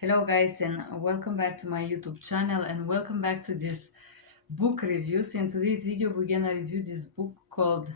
Hello guys, and welcome back to my YouTube channel, and welcome back to this book reviews. In today's video we're gonna review this book called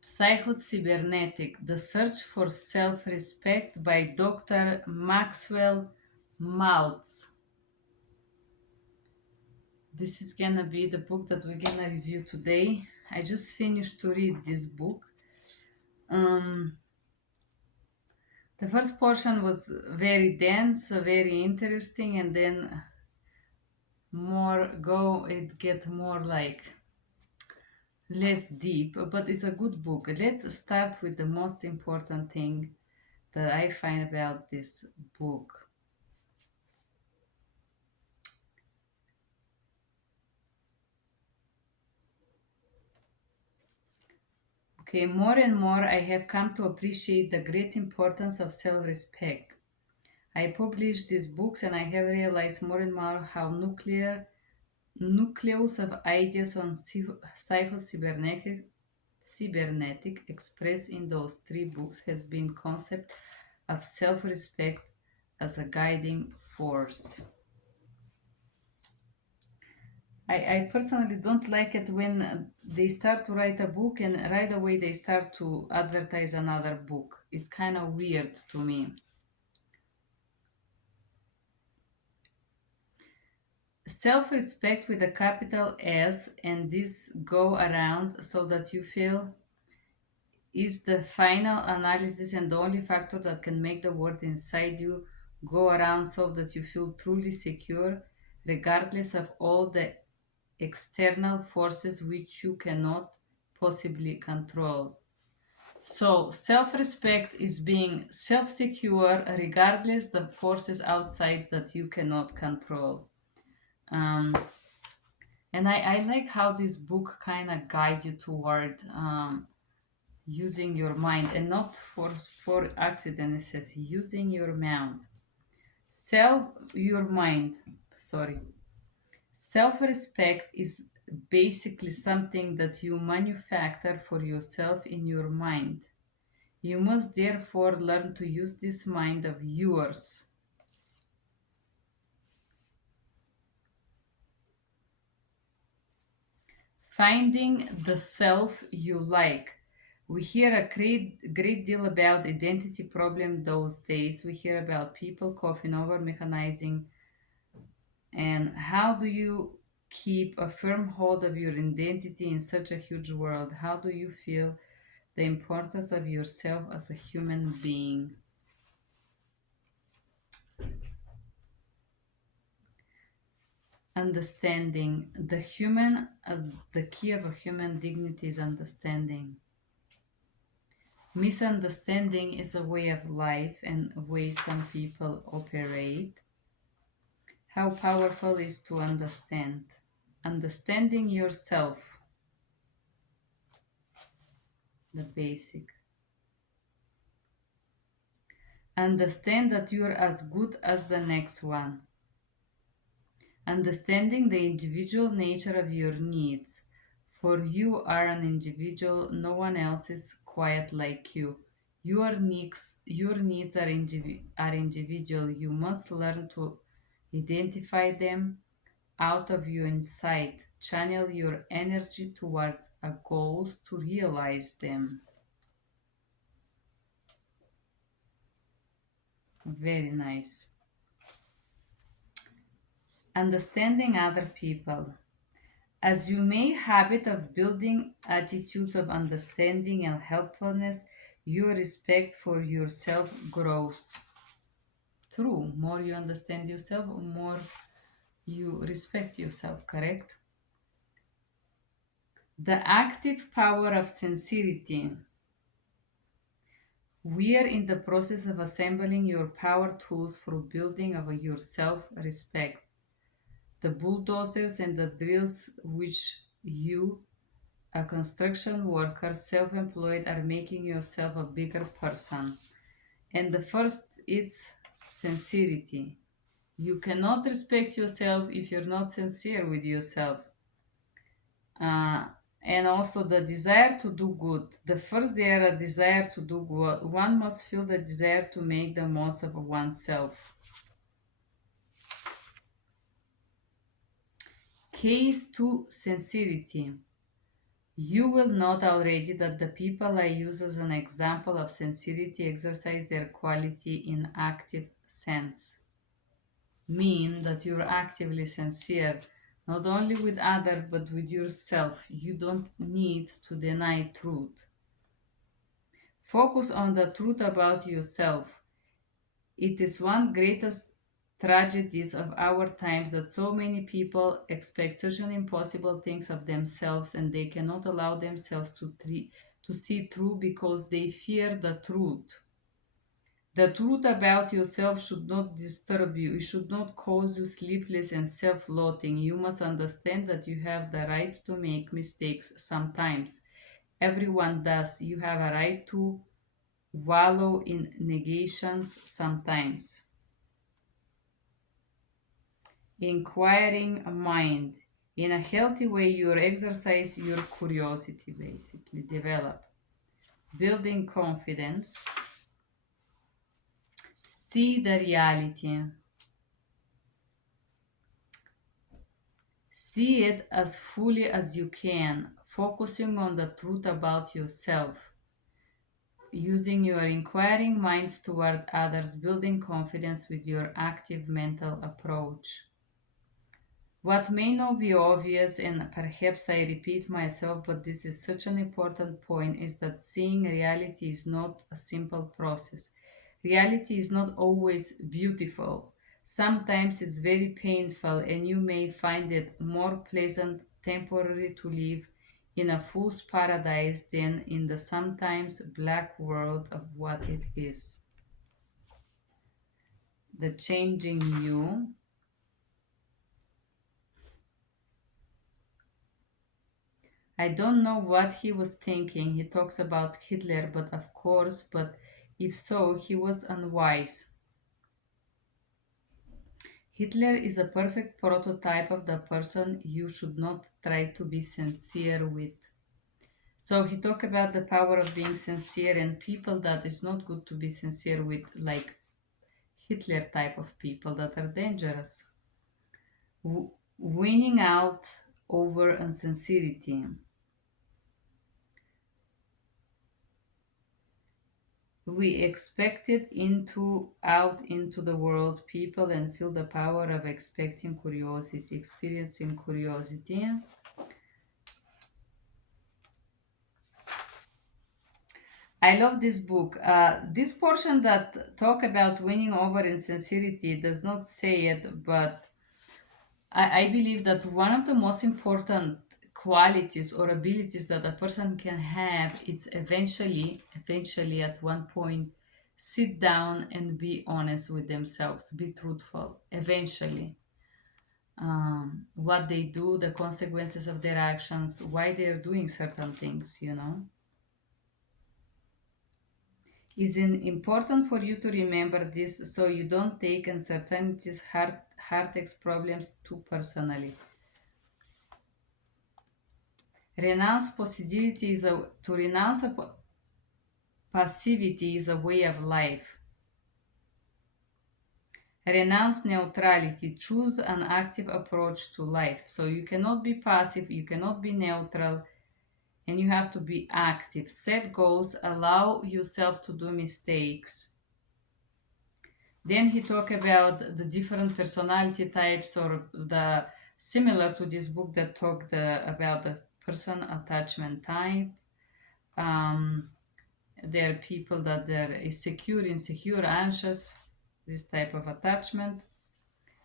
Psycho-Cybernetic: The Search for Self-Respect by Dr. Maxwell Maltz. This is gonna be the book that we're gonna review today. I just finished to read this book. um the first portion was very dense, very interesting, and then it get more like less deep, but it's a good book. Let's start with the most important thing that I find about this book. Okay, more and more I have come to appreciate the great importance of self-respect. I published these books and I have realized more and more how nucleus of ideas on cybernetic expressed in those three books has been concept of self-respect as a guiding force. I personally don't like it when they start to write a book and right away they start to advertise another book. It's kind of weird to me. Self-respect with a capital S, and this go around so that you feel, is the final analysis and the only factor that can make the world inside you go around so that you feel truly secure, regardless of all the external forces which you cannot possibly control. So, self-respect is being self-secure regardless the forces outside that you cannot control. Um, and I like how this book kind of guides you toward using your mind, and not for accident. It says using your mind. Your mind. Sorry. Self respect is basically something that you manufacture for yourself in your mind. You must therefore learn to use this mind of yours. Finding the self you like. We hear a great deal about identity problem those days. We hear about people coughing over mechanizing. And how do you keep a firm hold of your identity in such a huge world? How do you feel the importance of yourself as a human being? Understanding the key of a human dignity is understanding. Misunderstanding is a way of life and a way some people operate. How powerful is to understand? Understanding yourself, the basic. Understand that you're as good as the next one. Understanding the individual nature of your needs. For you are an individual, no one else is quite like you. Your needs are individual. You must learn to identify them out of you inside. Channel your energy towards a goals to realize them. Very nice. Understanding other people. As you make habit of building attitudes of understanding and helpfulness, your respect for yourself grows. True, more you understand yourself, more you respect yourself, correct? The active power of sincerity. We are in the process of assembling your power tools for building of your self-respect. The bulldozers and the drills which you, a construction worker, self-employed, are making yourself a bigger person. And the first is sincerity. You cannot respect yourself if you're not sincere with yourself. Uh, And also the desire to do good. The first there a desire to do good. One must feel the desire to make the most of oneself. Case to sincerity. You will note already that the people I use as an example of sincerity exercise their quality in active sense. Mean that you're actively sincere, not only with others but with yourself. You don't need to deny truth. Focus on the truth about yourself. It is one greatest tragedies of our times that so many people expect such an impossible things of themselves and they cannot allow themselves to see through because they fear the truth. The truth about yourself should not disturb you. It should not cause you sleepless and self-loathing. You must understand that you have the right to make mistakes sometimes. Everyone does. You have a right to wallow in negations sometimes. Inquiring mind. In a healthy way, you exercise your curiosity, basically, develop. Building confidence. See the reality. See it as fully as you can, focusing on the truth about yourself. Using your inquiring minds toward others, building confidence with your active mental approach. What may not be obvious, and perhaps I repeat myself, but this is such an important point, is that seeing reality is not a simple process. Reality is not always beautiful. Sometimes it's very painful, and you may find it more pleasant temporarily to live in a fool's paradise than in the sometimes black world of what it is. The changing you. I don't know what he was thinking. He talks about Hitler, but of course, but if so, he was unwise. Hitler is a perfect prototype of the person you should not try to be sincere with. So he talked about the power of being sincere and people that is not good to be sincere with, like Hitler type of people that are dangerous. Winning out over insincerity. We expected into out into the world people and feel the power of expecting curiosity, experiencing curiosity. I love this book. This portion that talk about winning over insincerity does not say it, but I believe that one of the most important qualities or abilities that a person can have is eventually at one point sit down and be honest with themselves, be truthful eventually. What they do, the consequences of their actions, why they're doing certain things, is important for you to remember this so you don't take uncertainties, heartaches, problems too personally. Renounce possibility is a to renounce passivity is a way of life. Renounce neutrality. Choose an active approach to life. So you cannot be passive, you cannot be neutral, and you have to be active. Set goals, allow yourself to do mistakes. Then he talked about the different personality types, or the similar to this book that talked about the person attachment type. Um, there are people that they're secure, insecure, anxious, this type of attachment.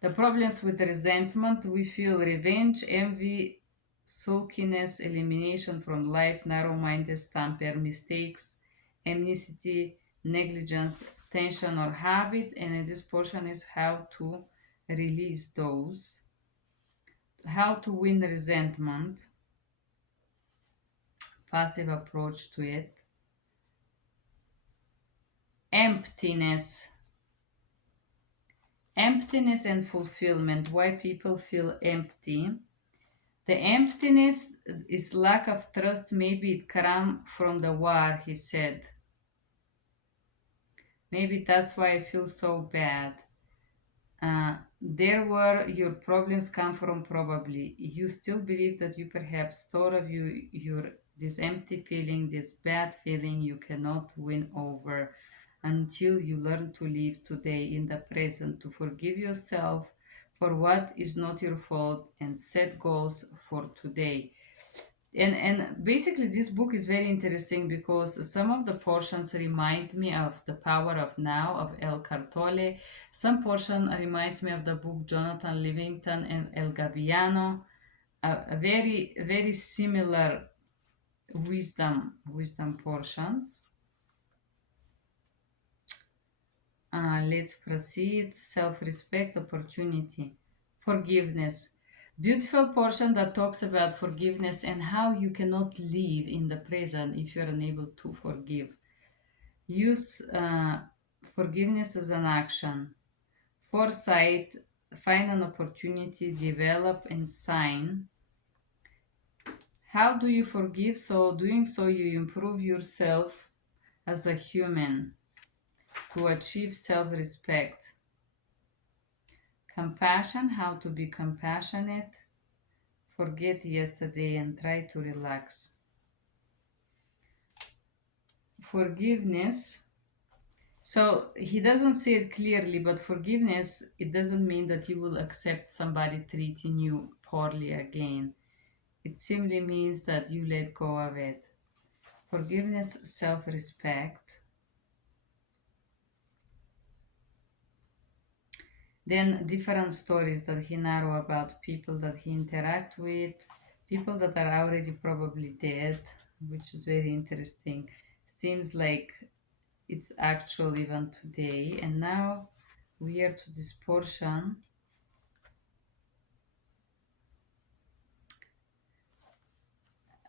The problems with resentment, we feel revenge, envy, sulkiness, elimination from life, narrow-minded, temper, mistakes, amnesty, negligence, tension, or habit. And in this portion is how to release those, how to win resentment, passive approach to it, emptiness. Emptiness and fulfillment. Why people feel empty. The emptiness is lack of trust. Maybe it come from the war, he said. Maybe that's why I feel so bad. There where your problems come from, probably. You still believe that you perhaps thought of your this empty feeling, this bad feeling you cannot win over until you learn to live today in the present, to forgive yourself for what is not your fault and set goals for today. And basically this book is very interesting because some of the portions remind me of The Power of Now of El Cartole. Some portion reminds me of the book Jonathan Livingston and El Gabbiano. A very similar wisdom portions. Let's proceed. Self-respect, opportunity, forgiveness. Beautiful portion that talks about forgiveness and how you cannot live in the present if you're unable to forgive. Use forgiveness as an action. Foresight, find an opportunity, develop and sign. How do you forgive? So, doing so, you improve yourself as a human to achieve self respect. Compassion, how to be compassionate. Forget yesterday and try to relax. Forgiveness. So he doesn't say it clearly, but forgiveness, it doesn't mean that you will accept somebody treating you poorly again. It simply means that you let go of it. Forgiveness, self respect. Then different stories that he narrow about people that he interact with, people that are already probably dead, which is very interesting. Seems like it's actual even today. And now we are to this portion.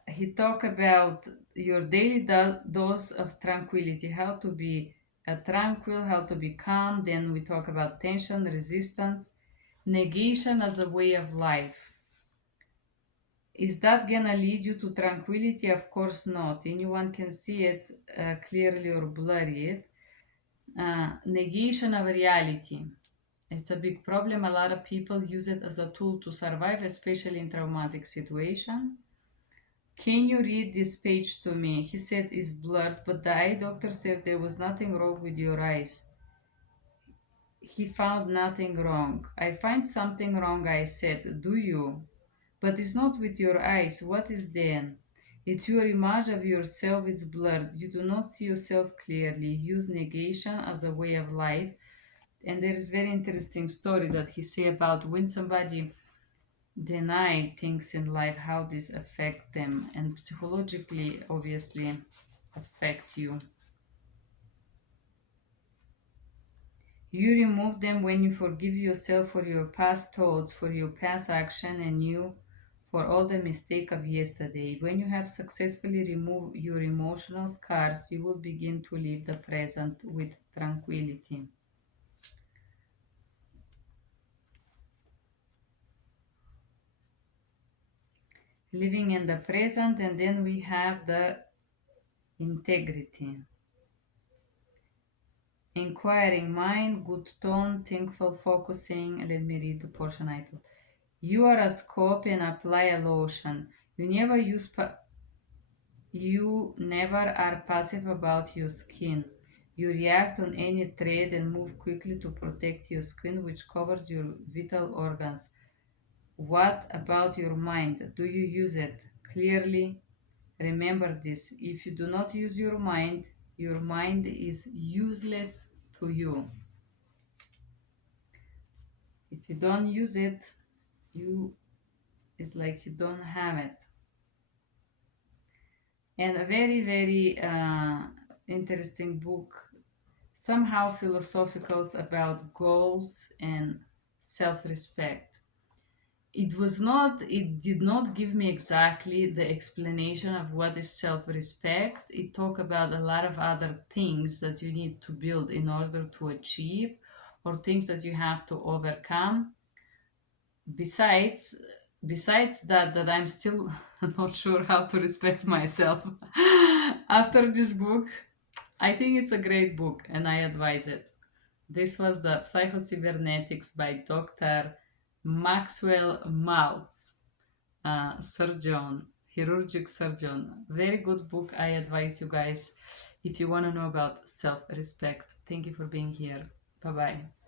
He talk about your daily dose of tranquility, how to be tranquil, how to be calm. Then we talk about tension, resistance, negation as a way of life. Is that gonna lead you to tranquility? Of course not. Anyone can see it clearly or blurry it. Negation of reality. It's a big problem. A lot of people use it as a tool to survive, especially in traumatic situation. Can you read this page to me? He said it's blurred, but the eye doctor said there was nothing wrong with your eyes. He found nothing wrong. I find something wrong, I said. Do you? But it's not with your eyes. What is then? It's your image of yourself is blurred. You do not see yourself clearly. Use negation as a way of life. And there is very interesting story that he say about when somebody deny things in life, how this affect them, and psychologically obviously affects you. You remove them when you forgive yourself for your past thoughts, for your past action, and you for all the mistake of yesterday. When you have successfully removed your emotional scars, you will begin to live the present with tranquility. Living in the present, and then we have the integrity. Inquiring mind, good tone, thinkful, focusing. Let me read the portion I told. You are a scope and apply a lotion. You never are passive about your skin. You react on any threat and move quickly to protect your skin, which covers your vital organs. What about your mind? Do you use it? Clearly, remember this. If you do not use your mind is useless to you. If you don't use it, you it's like you don't have it. And a very interesting book, somehow philosophical, about goals and self-respect. It did not give me exactly the explanation of what is self-respect. It talked about a lot of other things that you need to build in order to achieve, or things that you have to overcome. Besides, besides that I'm still not sure how to respect myself after this book. I think it's a great book and I advise it. This was the Psycho-Cybernetics by Dr. Maxwell Maltz, surgeon, chirurgic surgeon. Very good book. I advise you guys if you want to know about self-respect. Thank you for being here. Bye bye.